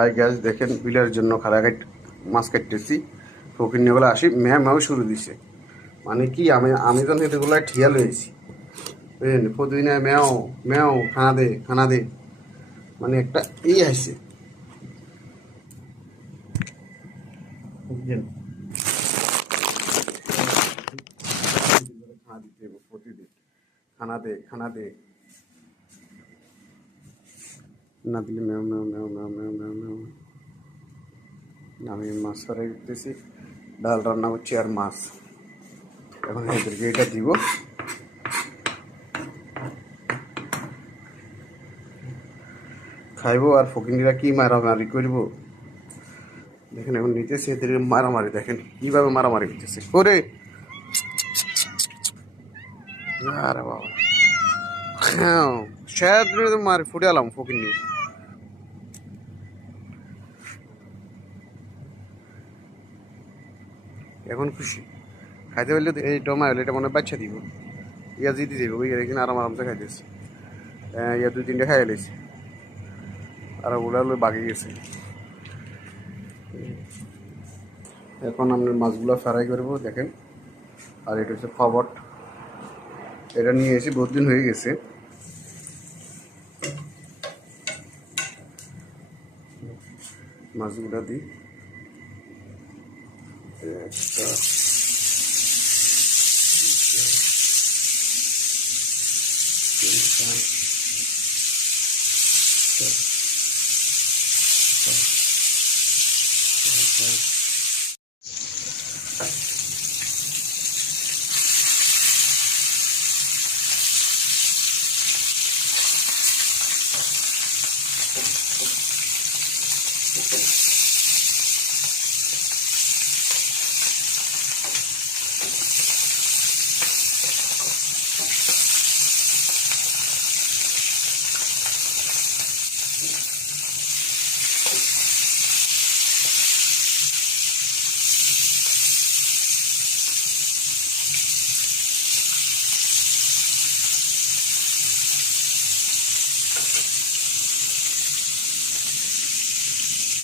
high gas দেখেন বিলের জন্য খাদা মাছ কাটতেছি ফকির নিয়েগুলো আসি ম্যাও শুরু দিছে মানে কি আমি যখন এগুলো ঠিয়া লয়েছি বুঝলেন প্রতিদিনে ম্যাও ম্যাও খানা দে মানে একটা আসছে বুঝলেন খানা দিতে হবে প্রতিদিন খানা দে না দিলে ম্যাও ম্যাও ম্যাও ম্যাও ম্যাও ম্যাও ম্যাও আমি মাছ ফ্রাই করতেছি ডাল রান্না করছি আর মাছ এখন এদেরকে এটা দিব খাইবো আর ফকিনিরা কি মারামারি করবো দেখেন এখন নিতেছে এদের মারামারি দেখেন কিভাবে মারামারি করতেছে করে আরে বাবা হ্যাঁ শায়দ মারি ফুটে আলাম ফকিনি এখন খুশি খাইতে পারলে এই টমা হলে এটা মনে হয় বাচ্চা দিব ইয়া জিতে যাবে ওই এখানে আরামসে খাইতেছে ইয়া 2-3টা খাই এলেছে আর ওগুলো বাকি গেছে এখন আমরা মাছগুলো ফ্রাই করবো দেখেন আর এটা হচ্ছে খবর এটা নিয়ে এসে বহুত দিন হয়ে গেছে মাছগুলো দিই একটা